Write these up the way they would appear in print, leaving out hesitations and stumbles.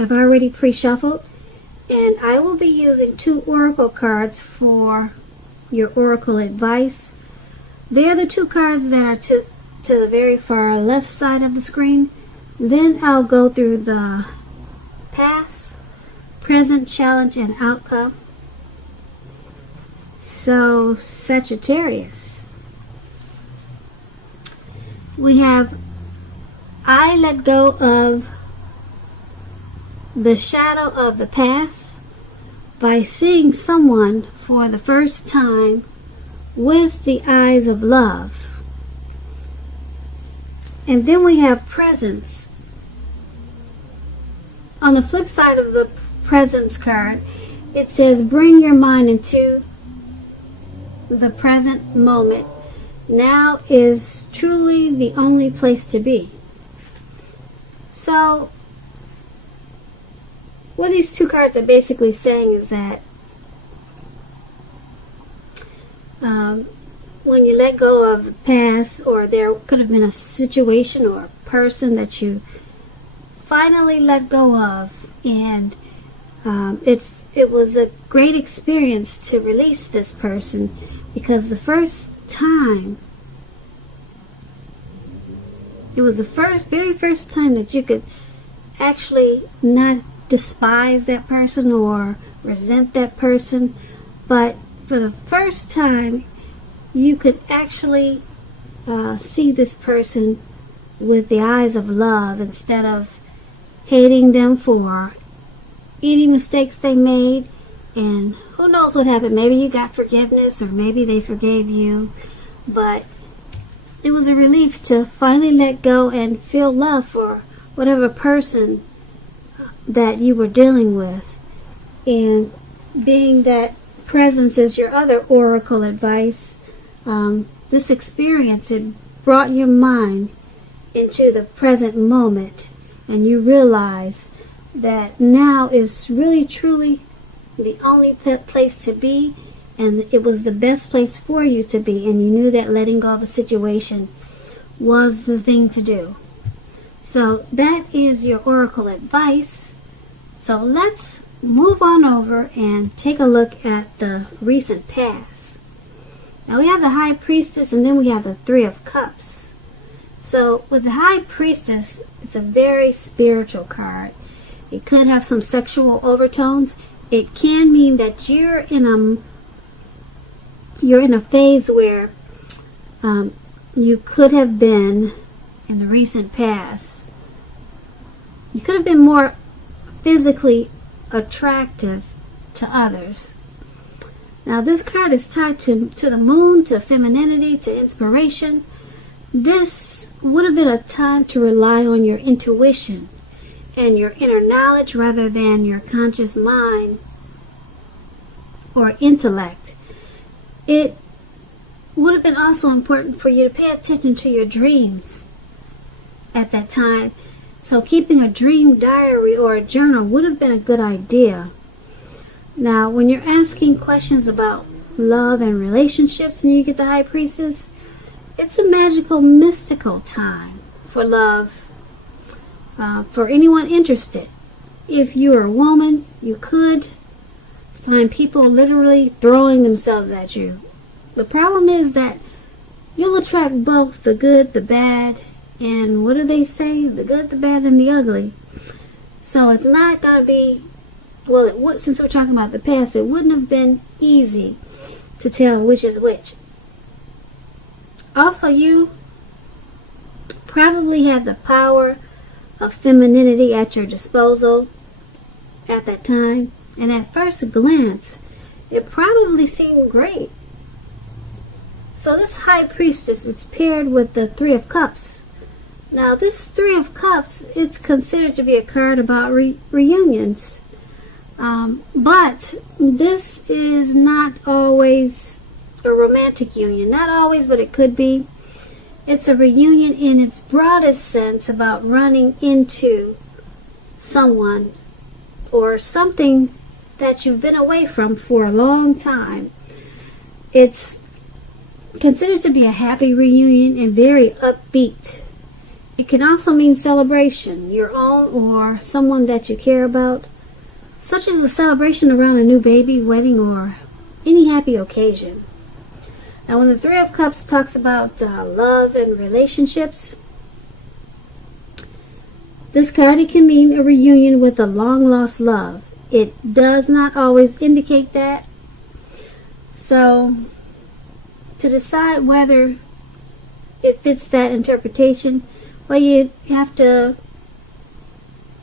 I've already pre-shuffled, and I will be using 2 oracle cards for your oracle advice. They're the 2 cards that are to the very far left side of the screen. Then I'll go through the past, present, challenge, and outcome. So, Sagittarius, we have I let go of the shadow of the past by seeing someone for the first time with the eyes of love. And then we have presence. On the flip side of the presence card, it says bring your mind into the present moment. Now is truly the only place to be. So, what these 2 cards are basically saying is that when you let go of the past, or there could have been a situation or a person that you finally let go of, and it was a great experience to release this person, because the first time, it was the very first time that you could actually not despise that person or resent that person, but for the first time you could actually see this person with the eyes of love, instead of hating them for any mistakes they made. And who knows what happened, maybe you got forgiveness, or maybe they forgave you, but it was a relief to finally let go and feel love for whatever person that you were dealing with. And being that presence is your other oracle advice, this experience, it brought your mind into the present moment, and you realize that now is really truly the only place to be, and it was the best place for you to be, and you knew that letting go of a situation was the thing to do. So that is your oracle advice. So let's move on over and take a look at the recent past. Now we have the High Priestess, and then we have the 3 of Cups. So with the High Priestess, it's a very spiritual card. It could have some sexual overtones. It can mean that you're in a phase where you could have been, in the recent past, you could have been more physically attractive to others. Now this card is tied to the moon, to femininity, to inspiration. This would have been a time to rely on your intuition and your inner knowledge rather than your conscious mind or intellect. It would have been also important for you to pay attention to your dreams at that time. So keeping a dream diary or a journal would have been a good idea. Now, when you're asking questions about love and relationships and you get the High Priestess, it's a magical, mystical time for love, for anyone interested. If you're a woman, you could find people literally throwing themselves at you. The problem is that you'll attract both the good, the bad, and what do they say? The good, the bad, and the ugly. So it's not going to be, well, since we're talking about the past, it wouldn't have been easy to tell which is which. Also, you probably had the power of femininity at your disposal at that time, and at first glance, it probably seemed great. So this High Priestess, it's paired with the 3 of Cups. Now this 3 of Cups, it's considered to be a card about reunions. But this is not always a romantic union. Not always, but it could be. It's a reunion in its broadest sense about running into someone or something that you've been away from for a long time. It's considered to be a happy reunion and very upbeat. It can also mean celebration, your own or someone that you care about, such as a celebration around a new baby, wedding, or any happy occasion. Now, when the Three of Cups talks about love and relationships, this card, it can mean a reunion with a long-lost love. It does not always indicate that. So, to decide whether it fits that interpretation, well, you have to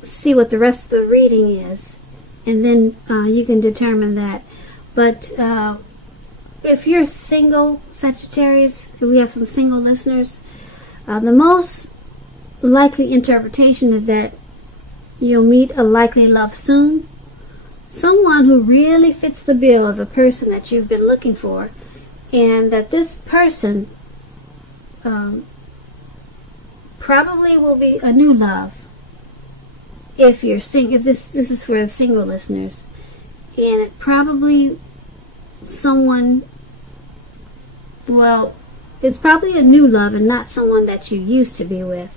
see what the rest of the reading is, and then you can determine that. But if you're single, Sagittarius, and we have some single listeners, the most likely interpretation is that you'll meet a likely love soon. Someone who really fits the bill of the person that you've been looking for, and that this person probably will be a new love. If you're if this is for the single listeners, and it probably someone, well, it's probably a new love and not someone that you used to be with.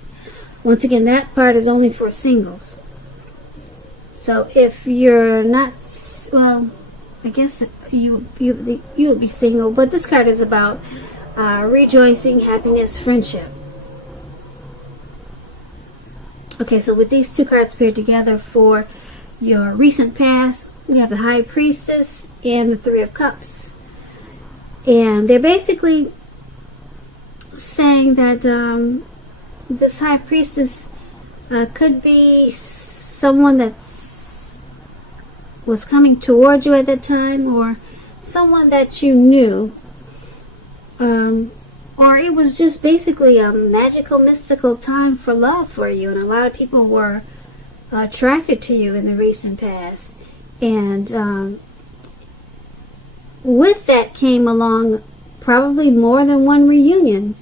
Once again, that part is only for singles. So if you're not, well, I guess you would be single, but this card is about rejoicing, happiness, friendship. Okay, so with these two cards paired together for your recent past, we have the High Priestess and the Three of Cups. And they're basically saying that this High Priestess could be someone that was coming toward you at that time, or someone that you knew, or it was just basically a magical, mystical time for love for you, and a lot of people were attracted to you in the recent past. And with that came along probably more than one reunion,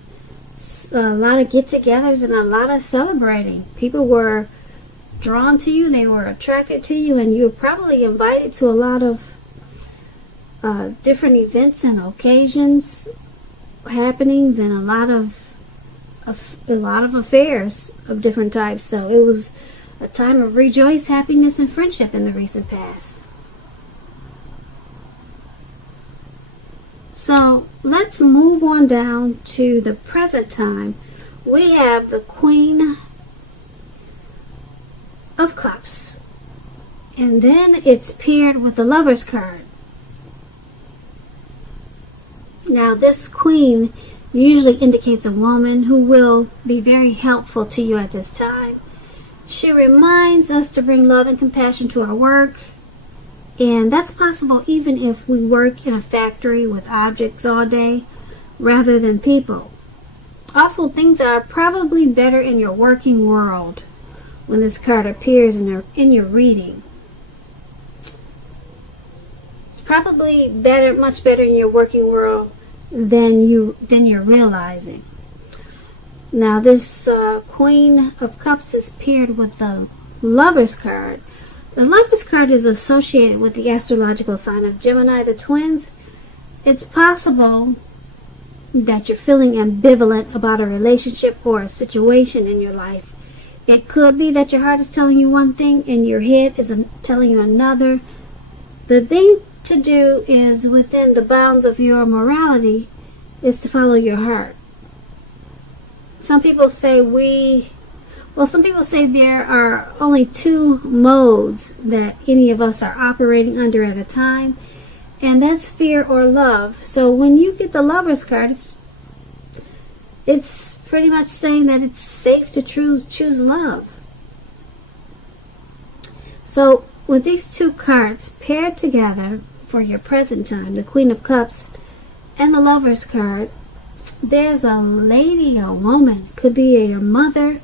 a lot of get-togethers, and a lot of celebrating. People were drawn to you, they were attracted to you, and you were probably invited to a lot of different events and occasions, happenings, and a lot of affairs of different types. So it was a time of rejoice, happiness, and friendship in the recent past. So let's move on down to the present time. We have the Queen of Cups, and then it's paired with the Lover's card. Now, this Queen usually indicates a woman who will be very helpful to you at this time. She reminds us to bring love and compassion to our work, and that's possible even if we work in a factory with objects all day rather than people. Also, things are probably better in your working world when this card appears in your reading. It's probably better, much better in your working world than you're realizing. Now, this Queen of Cups is paired with the Lover's card. The Lover's card is associated with the astrological sign of Gemini, the twins. It's possible that you're feeling ambivalent about a relationship or a situation in your life. It could be that your heart is telling you one thing and your head is telling you another. The thing to do is, within the bounds of your morality, is to follow your heart. Some people say there are only two modes that any of us are operating under at a time, and that's fear or love. So when you get the Lover's card, it's pretty much saying that it's safe to choose love. So with these two cards paired together for your present time, the Queen of Cups and the Lover's card, there's a lady, a woman, could be your mother,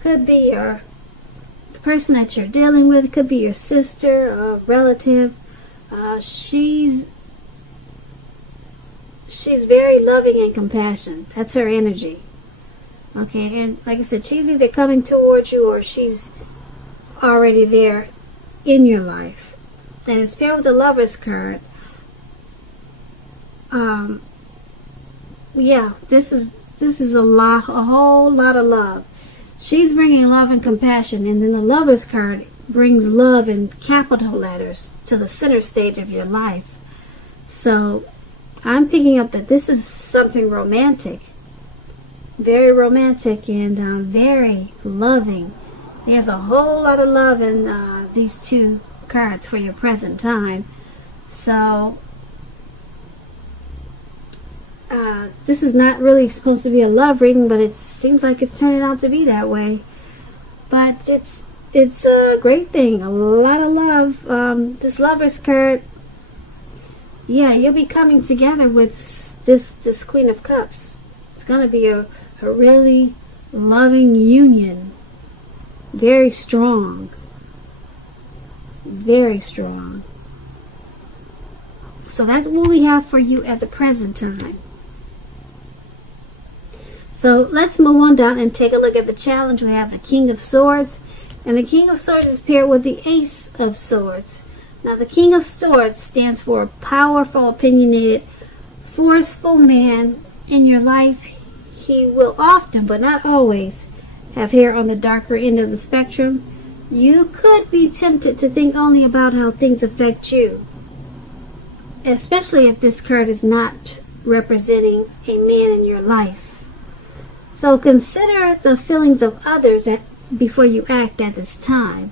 could be the person that you're dealing with, could be your sister, a relative. She's very loving and compassionate. That's her energy. Okay, and like I said, she's either coming towards you or she's already there in your life. And it's paired with the Lover's card. Yeah, this is a whole lot of love. She's bringing love and compassion, and then the Lover's card brings love in capital letters to the center stage of your life. So I'm picking up that this is something romantic, very romantic and very loving. There's a whole lot of love in these two cards for your present time. So this is not really supposed to be a love reading, but it seems like it's turning out to be that way. But it's a great thing. A lot of love. This Lover's card, yeah, you'll be coming together with this Queen of Cups. It's going to be a really loving union. Very strong. Very strong. So that's what we have for you at the present time. So let's move on down and take a look at the challenge. We have the King of Swords. And the King of Swords is paired with the Ace of Swords. Now the King of Swords stands for a powerful, opinionated, forceful man in your life. He will often, but not always, have hair on the darker end of the spectrum. You could be tempted to think only about how things affect you, especially if this card is not representing a man in your life. So consider the feelings of others before you act at this time.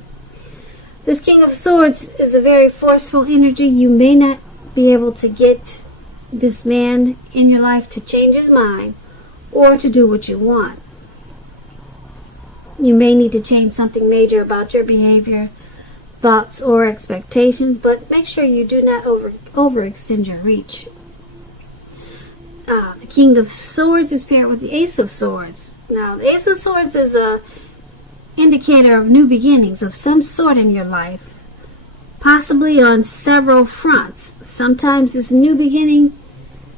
This King of Swords is a very forceful energy. You may not be able to get this man in your life to change his mind or to do what you want. You may need to change something major about your behavior, thoughts, or expectations, but make sure you do not overextend your reach. The King of Swords is paired with the Ace of Swords. Now, the Ace of Swords is a indicator of new beginnings of some sort in your life, possibly on several fronts. Sometimes this new beginning,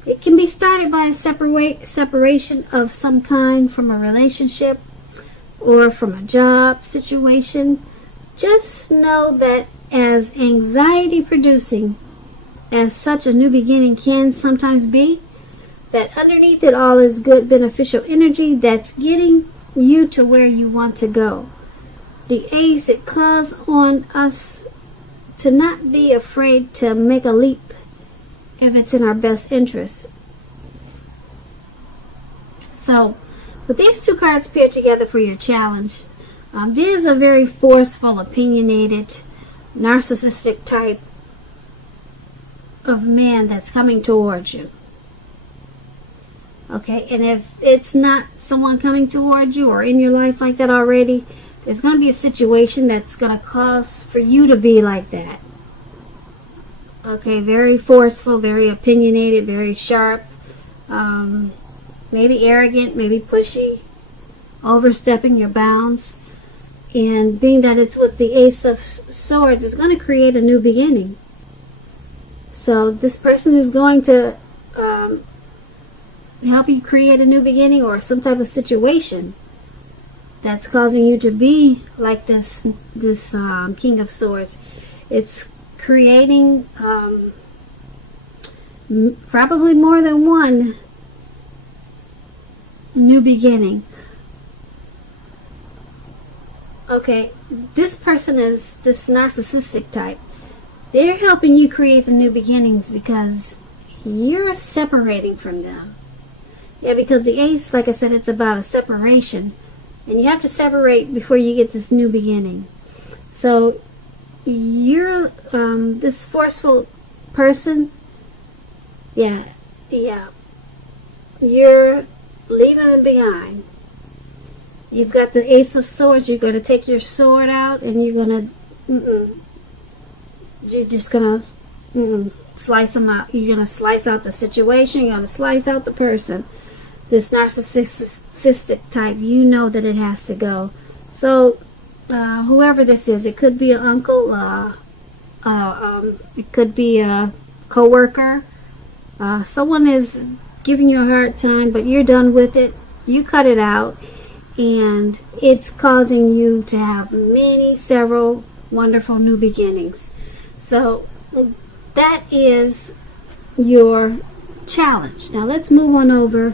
it can be started by a separation of some kind from a relationship or from a job situation. Just know that as anxiety producing as such a new beginning can sometimes be, that underneath it all is good beneficial energy that's getting you to where you want to go. The Ace, it calls on us to not be afraid to make a leap if it's in our best interest. So, with these two cards paired together for your challenge, there's a very forceful, opinionated, narcissistic type of man that's coming towards you. Okay, and if it's not someone coming towards you or in your life like that already, there's going to be a situation that's going to cause for you to be like that. Okay, very forceful, very opinionated, very sharp, maybe arrogant, maybe pushy, overstepping your bounds. And being that it's with the Ace of Swords, it's going to create a new beginning. So this person is going to help you create a new beginning or some type of situation that's causing you to be like this King of Swords. It's creating probably more than one new beginning. Okay, this person is this narcissistic type. They're helping you create the new beginnings because you're separating from them. Yeah, because the Ace, like I said, it's about a separation. And you have to separate before you get this new beginning. So, you're this forceful person. Yeah. You're leaving them behind. You've got the Ace of Swords. You're going to take your sword out and you're going to... You're just going to slice them out. You're going to slice out the situation. You're going to slice out the person. This narcissistic type, you know that it has to go. So, whoever this is, it could be an uncle, it could be a co-worker. Someone is giving you a hard time, but you're done with it. You cut it out, and it's causing you to have several wonderful new beginnings. So, that is your challenge. Now, let's move on over.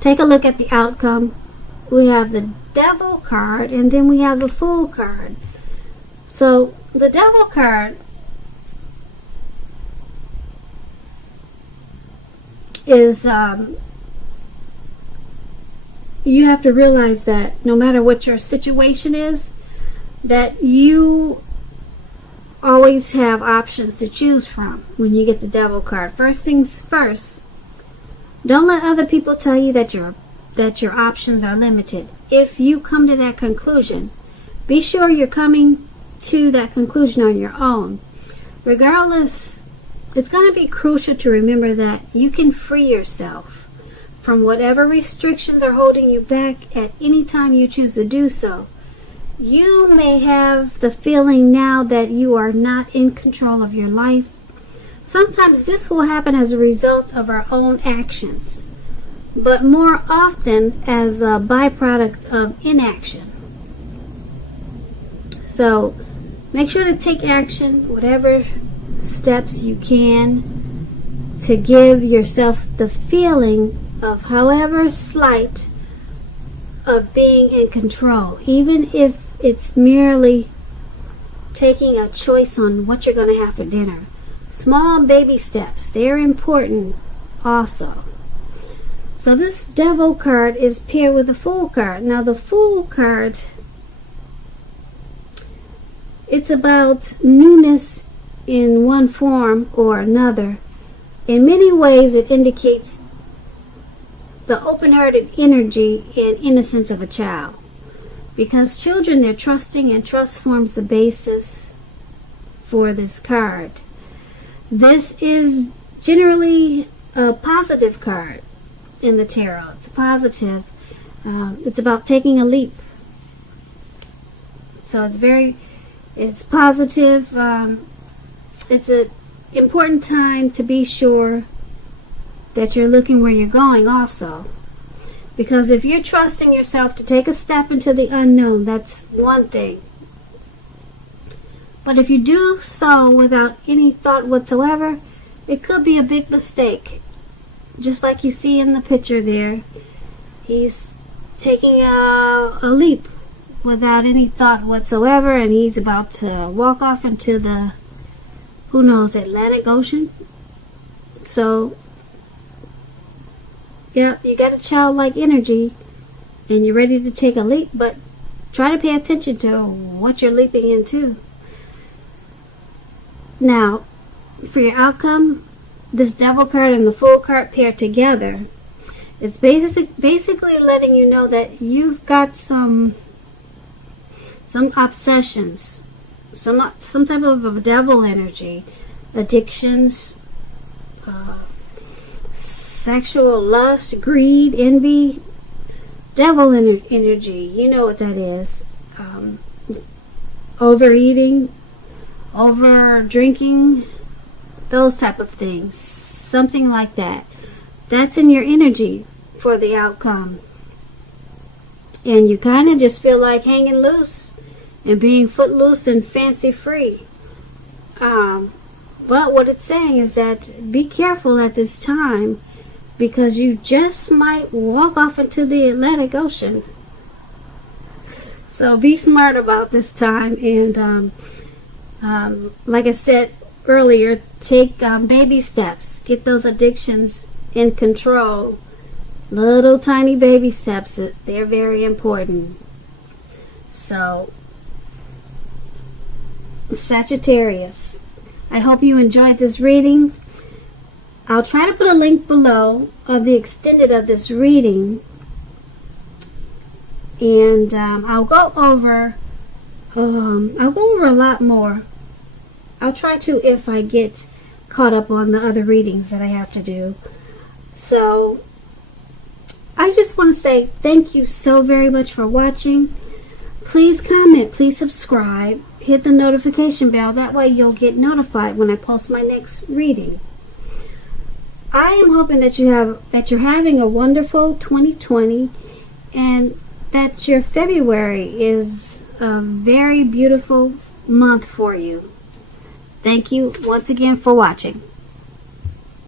Take a look at the outcome. we have the Devil card, and then we have the Fool card. So the Devil card is you have to realize that no matter what your situation is, that you always have options to choose from when you get the Devil card. First things first, don't let other people tell you that your options are limited. If you come to that conclusion, be sure you're coming to that conclusion on your own. Regardless, it's going to be crucial to remember that you can free yourself from whatever restrictions are holding you back at any time you choose to do so. You may have the feeling now that you are not in control of your life. Sometimes this will happen as a result of our own actions, but more often as a byproduct of inaction. So make sure to take action, whatever steps you can, to give yourself the feeling of, however slight, of being in control, even if it's merely taking a choice on what you're going to have for dinner. Small baby steps, they're important also. So this Devil card is paired with the Fool card. Now the Fool card, it's about newness in one form or another. In many ways it indicates the open-hearted energy and innocence of a child. Because children, they're trusting, and trust forms the basis for this card. This is generally a positive card in the tarot. It's positive. It's about taking a leap. So it's positive. It's an important time to be sure that you're looking where you're going also. Because if you're trusting yourself to take a step into the unknown, that's one thing. But if you do so without any thought whatsoever, it could be a big mistake. Just like you see in the picture there, he's taking a leap without any thought whatsoever, and he's about to walk off into the, who knows, Atlantic Ocean. So yeah, you got a childlike energy and you're ready to take a leap, but try to pay attention to what you're leaping into. Now, for your outcome, this Devil card and the Fool card paired together, it's basically letting you know that you've got some obsessions, some type of a devil energy, addictions, sexual lust, greed, envy, devil energy. You know what that is. Overeating, over drinking, those type of things. Something like that. That's in your energy for the outcome. And you kind of just feel like hanging loose and being footloose and fancy free. But what it's saying is that be careful at this time, because you just might walk off into the Atlantic Ocean. So be smart about this time, and like I said earlier, take baby steps. Get those addictions in control. Little tiny baby steps. They're very important. So, Sagittarius, I hope you enjoyed this reading. I'll try to put a link below of the extended of this reading, and I'll go over a lot more. I'll try to, if I get caught up on the other readings that I have to do. So I just want to say thank you so very much for watching. Please comment, please subscribe, hit the notification bell. That way you'll get notified when I post my next reading. I am hoping that you're having a wonderful 2020, and that your February is a very beautiful month for you. Thank you once again for watching.